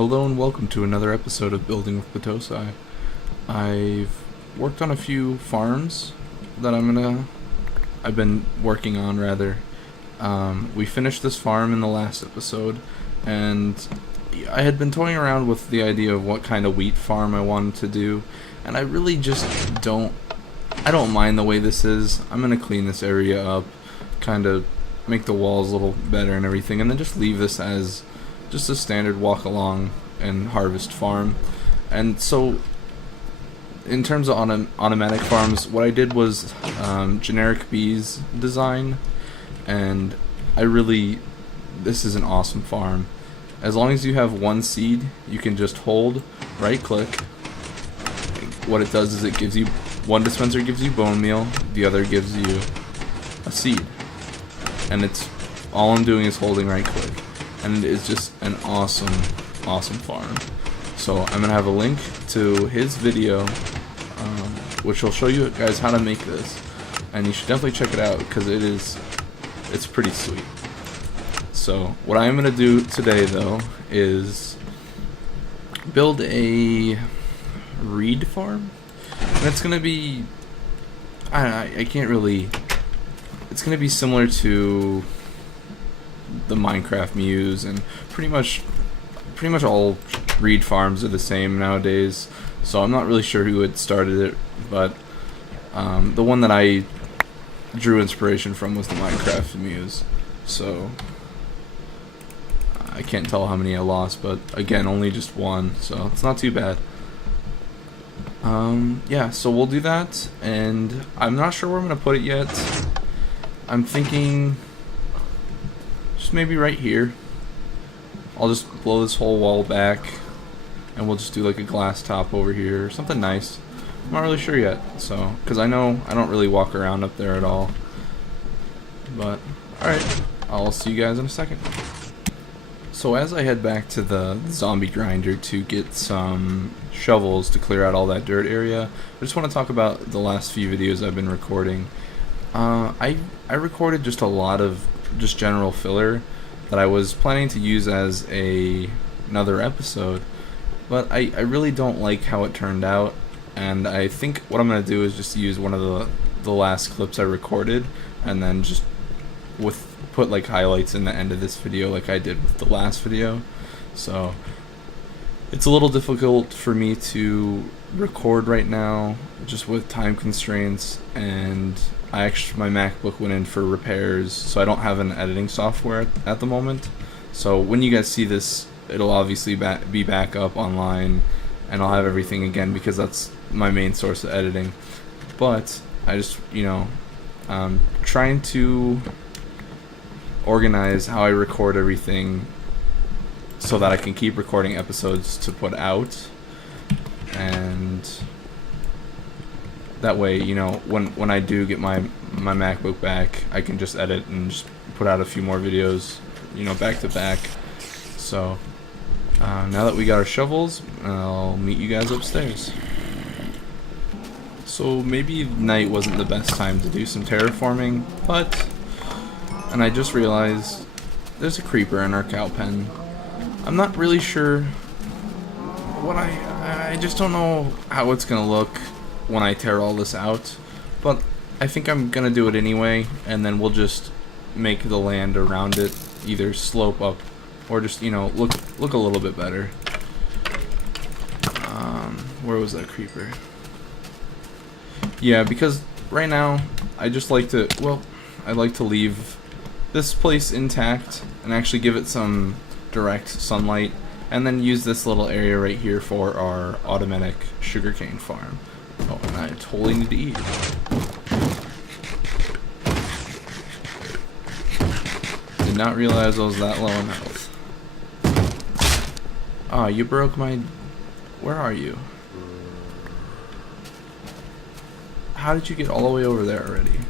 Hello and welcome to another episode of Building with Potosai. I've worked on a few farms that I've been working on rather. We finished this farm in the last episode, and I had been toying around with the idea of what kind of wheat farm I wanted to do, and I really just don't mind the way this is. I'm gonna clean this area up, kind of make the walls a little better and everything, and then just leave this as just a standard walk along and harvest farm. And so in terms of automatic farms, what I did was GenerikB's design, and this is an awesome farm. As long as you have one seed, you can just hold, right click. What it does is it gives you, one dispenser gives you bone meal, the other gives you a seed. And it's, all I'm doing is holding right click. And it is just an awesome farm. So I'm gonna have a link to his video, which will show you guys how to make this, and you should definitely check it out because it's pretty sweet. So what I'm gonna do today though is build a reed farm, and it's gonna be I can't really. It's gonna be similar to the Minecraft Muse, and pretty much all reed farms are the same nowadays, so I'm not really sure who had started it, but the one that I drew inspiration from was the Minecraft Muse. So I can't tell how many I lost, but again, only just one, so it's not too bad. Yeah, so we'll do that, and I'm not sure where I'm gonna put it yet. I'm thinking just maybe right here. I'll just blow this whole wall back, and we'll just do like a glass top over here or something nice. I'm not really sure yet, so because I know I don't really walk around up there at all. But alright, I'll see you guys in a second. So as I head back to the zombie grinder to get some shovels to clear out all that dirt area, I just want to talk about the last few videos I've been recording. I recorded just a lot of just general filler that I was planning to use as another episode, but I really don't like how it turned out, and I think what I'm going to do is just use one of the last clips I recorded, and then just put like highlights in the end of this video like I did with the last video. So it's a little difficult for me to record right now just with time constraints, and my MacBook went in for repairs, so I don't have an editing software at the moment. So when you guys see this, it'll obviously be back up online, and I'll have everything again because that's my main source of editing. But I just, trying to organize how I record everything so that I can keep recording episodes to put out, and that way, when I do get my MacBook back, I can just edit and just put out a few more videos, back to back. So now that we got our shovels, I'll meet you guys upstairs. So maybe night wasn't the best time to do some terraforming, and I just realized there's a creeper in our cow pen. I'm not really sure what I just don't know how it's gonna look when I tear all this out, but I think I'm gonna do it anyway, and then we'll just make the land around it either slope up or just look a little bit better. Where was that creeper? Yeah, because right now I'd like to leave this place intact and actually give it some direct sunlight, and then use this little area right here for our automatic sugarcane farm. Oh, and I totally need to eat. Did not realize I was that low in health. Ah, you broke my... Where are you? How did you get all the way over there already?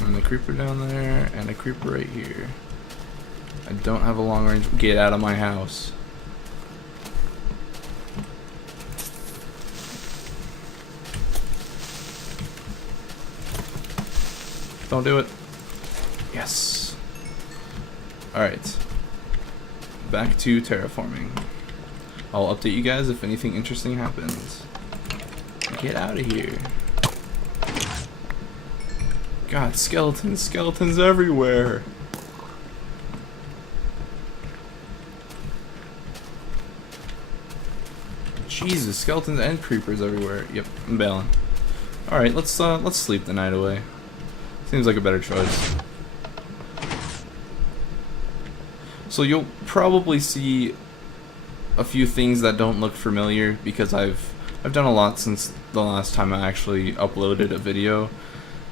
And a creeper down there, and a creeper right here. I don't have a long range. Get out of my house. Don't do it. Yes. Alright. Back to terraforming. I'll update you guys if anything interesting happens. Get out of here. God, skeletons everywhere. Jesus, skeletons and creepers everywhere. Yep, I'm bailing. Alright, let's sleep the night away. Seems like a better choice. So you'll probably see a few things that don't look familiar because I've done a lot since the last time I actually uploaded a video,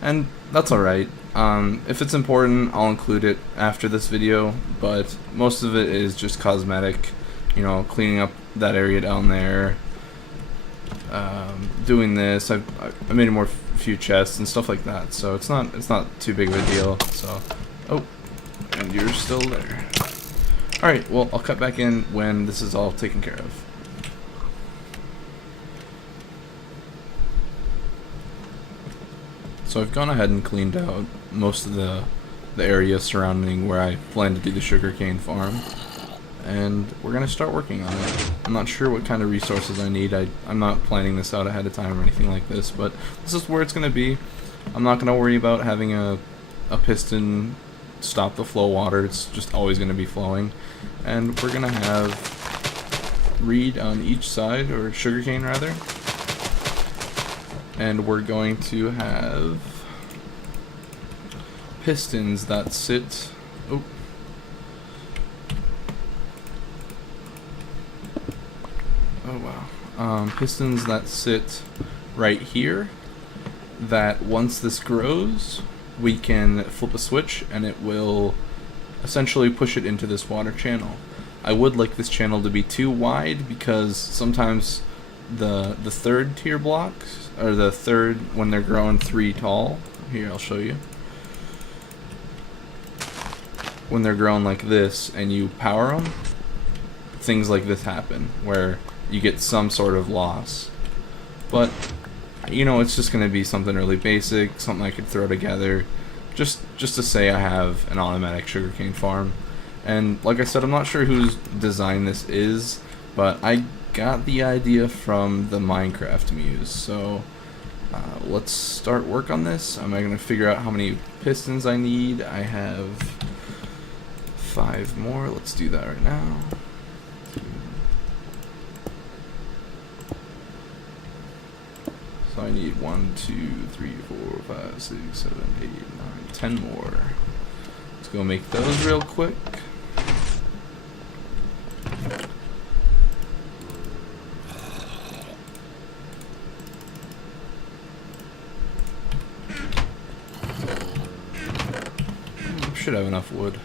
and that's alright. If it's important, I'll include it after this video, but most of it is just cosmetic, you know, cleaning up that area down there, doing this. I made a few chests and stuff like that, so it's not too big of a deal. So, oh, and you're still there. Alright, well, I'll cut back in when this is all taken care of. So I've gone ahead and cleaned out most of the area surrounding where I plan to do the sugarcane farm, and we're going to start working on it. I'm not sure what kind of resources I need. I'm not planning this out ahead of time or anything like this, but this is where it's going to be. I'm not going to worry about having a piston stop the flow water. It's just always going to be flowing, and we're going to have reed on each side, or sugarcane rather, and we're going to have pistons that sit pistons that sit right here, that once this grows we can flip a switch and it will essentially push it into this water channel. I would like this channel to be too wide because sometimes the third tier blocks, or the third, when they're growing 3 tall, here I'll show you, when they're growing like this and you power them, things like this happen where you get some sort of loss. But you know, it's just going to be something really basic, something I could throw together just to say I have an automatic sugarcane farm. And like I said, I'm not sure whose design this is, but I got the idea from the Minecraft muse. So let's start work on this. I'm going to figure out how many pistons I need. I have 5 more. Let's do that right now. So I need 1, 2, 3, 4, 5, 6, 7, 8, 9, 10 more. Let's go make those real quick. Should have enough wood.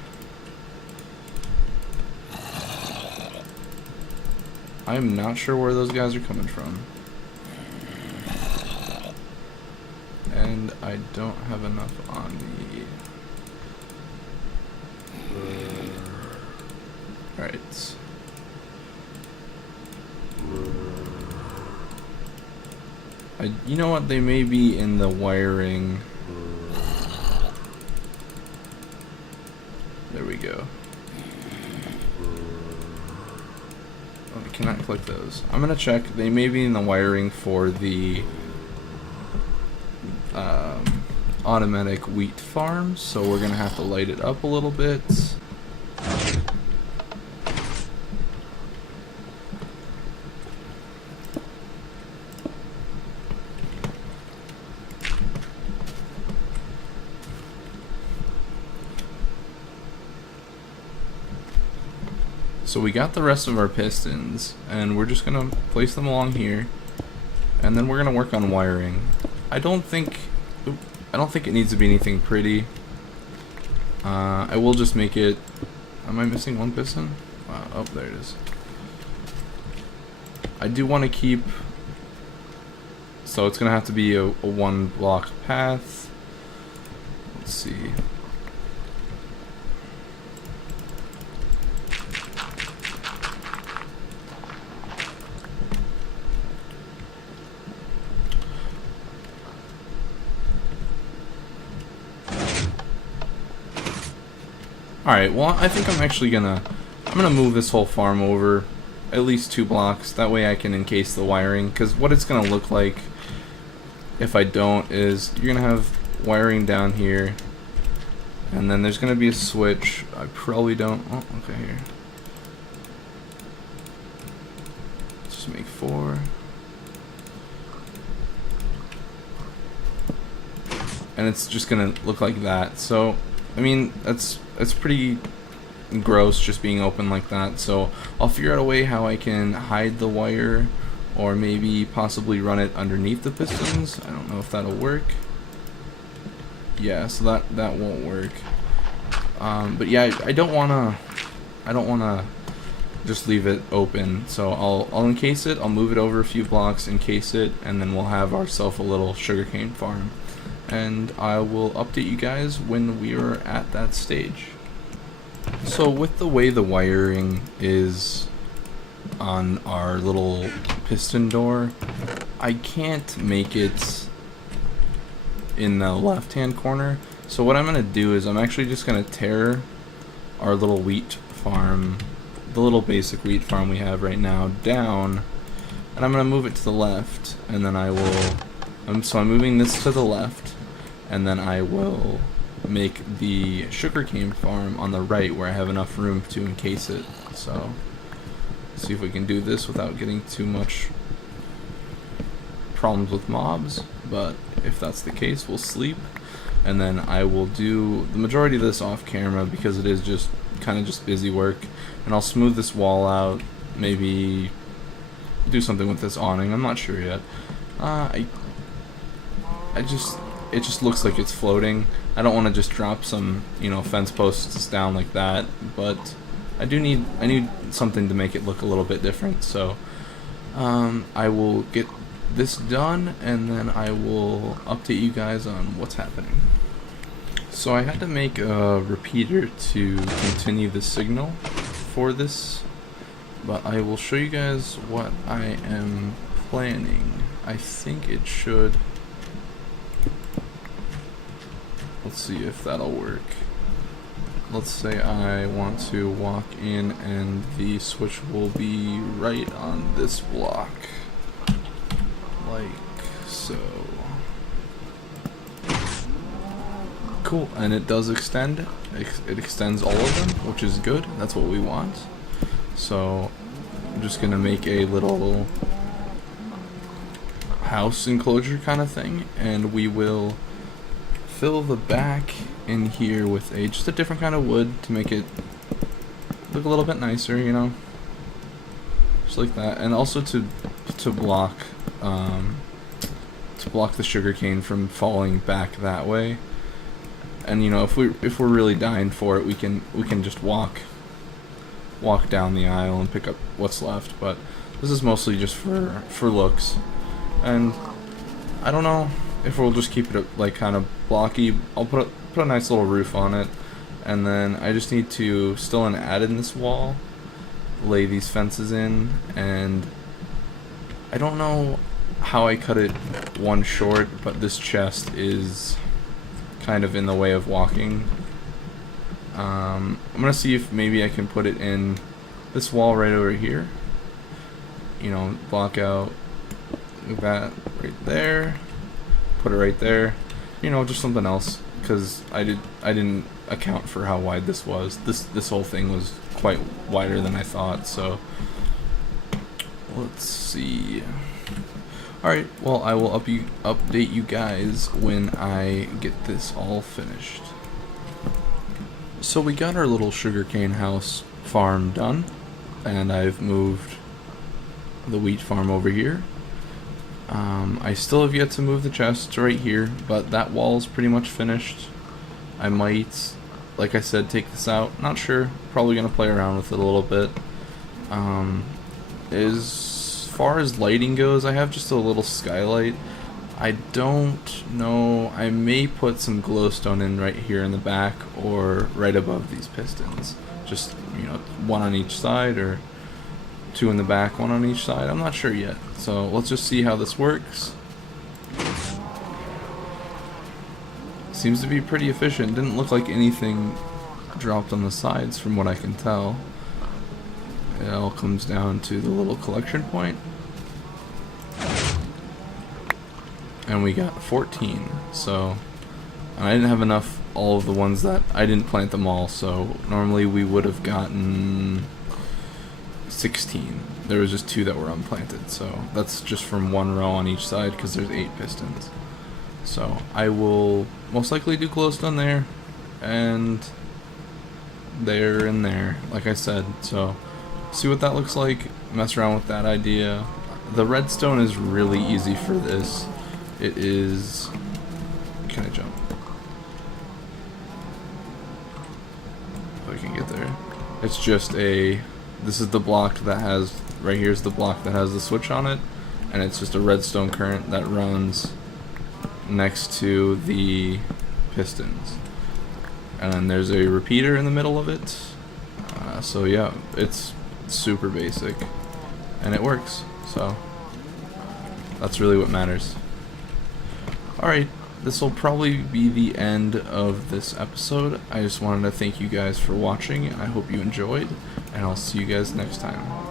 I'm not sure where those guys are coming from. And I don't have enough on me. Right. You know what? They may be in the wiring. There we go. Oh, I cannot click those. I'm gonna check. They may be in the wiring for the automatic wheat farm, so we're gonna have to light it up a little bit. So we got the rest of our pistons, and we're just gonna place them along here, and then we're gonna work on wiring. I don't think it needs to be anything pretty. I will just make it. Am I missing one piston? Wow. Oh, there it is. I do want to keep. So it's gonna have to be a 1 block path. Let's see. Alright, well, I think I'm actually gonna move this whole farm over at least 2 blocks. That way I can encase the wiring, because what it's gonna look like if I don't is you're gonna have wiring down here, and then there's gonna be a switch. I probably don't. Oh, okay, here. Just make 4. And it's just gonna look like that. So, I mean, that's pretty gross just being open like that. So I'll figure out a way how I can hide the wire, or maybe possibly run it underneath the pistons. I don't know if that'll work. Yeah, so that won't work. But yeah, I don't wanna just leave it open. So I'll encase it. I'll move it over a few blocks, encase it, and then we'll have ourselves a little sugarcane farm. And I will update you guys when we are at that stage. So with the way the wiring is on our little piston door, I can't make it in the left hand corner. So what I'm gonna do is I'm actually just gonna tear our little wheat farm, the little basic wheat farm we have right now, down, and I'm gonna move it to the left, and then I will so I'm moving this to the left, and then I will make the sugarcane farm on the right where I have enough room to encase it. So see if we can do this without getting too much problems with mobs, but if that's the case, we'll sleep, and then I will do the majority of this off camera because it is just kind of just busy work, and I'll smooth this wall out, maybe do something with this awning. I'm not sure yet. It just looks like it's floating. I don't want to just drop some, you know, fence posts down like that, but I need something to make it look a little bit different. So I will get this done, and then I will update you guys on what's happening. So I had to make a repeater to continue the signal for this, but I will show you guys what I am planning. I think it should. Let's see if that'll work. Let's say I want to walk in and the switch will be right on this block. Like so. Cool, and it does extend. It extends all of them, which is good. That's what we want. So I'm just gonna make a little house enclosure kind of thing, and we will fill the back in here with just a different kind of wood to make it look a little bit nicer, you know, just like that, and also to block the sugarcane from falling back that way. And you know, if we're really dying for it, we can just walk down the aisle and pick up what's left. But this is mostly just for looks, and I don't know if we'll just keep it like kind of blocky. I'll put a nice little roof on it, and then I just need to still add in this wall, lay these fences in, and I don't know how I cut it one short, but this chest is kind of in the way of walking. I'm gonna see if maybe I can put it in this wall right over here, you know, block out that right there, put it right there, you know, just something else, because I didn't account for how wide this was. This whole thing was quite wider than I thought. So let's see. Alright, well, I will update you guys when I get this all finished. So we got our little sugarcane house farm done, and I've moved the wheat farm over here. I still have yet to move the chest right here, but that wall is pretty much finished. I might, like I said, take this out. Not sure. Probably gonna play around with it a little bit. As far as lighting goes, I have just a little skylight. I don't know. I may put some glowstone in right here in the back or right above these pistons. Just, you know, one on each side, or two in the back, one on each side. I'm not sure yet. So let's just see how this works. Seems to be pretty efficient. Didn't look like anything dropped on the sides from what I can tell. It all comes down to the little collection point. And we got 14, so I didn't have enough, all of the ones that, I didn't plant them all, so normally we would have gotten 16. There was just 2 that were unplanted, so that's just from 1 row on each side because there's 8 pistons. So I will most likely do glowstone there, and there and there, like I said. So see what that looks like, mess around with that idea. The redstone is really easy for this. It is, can I jump? If I can get there. It's just a, this is the block that has, right here's the block that has the switch on it, and it's just a redstone current that runs next to the pistons. And then there's a repeater in the middle of it. So yeah, it's super basic, and it works, so that's really what matters. Alright, this will probably be the end of this episode. I just wanted to thank you guys for watching. I hope you enjoyed, and I'll see you guys next time.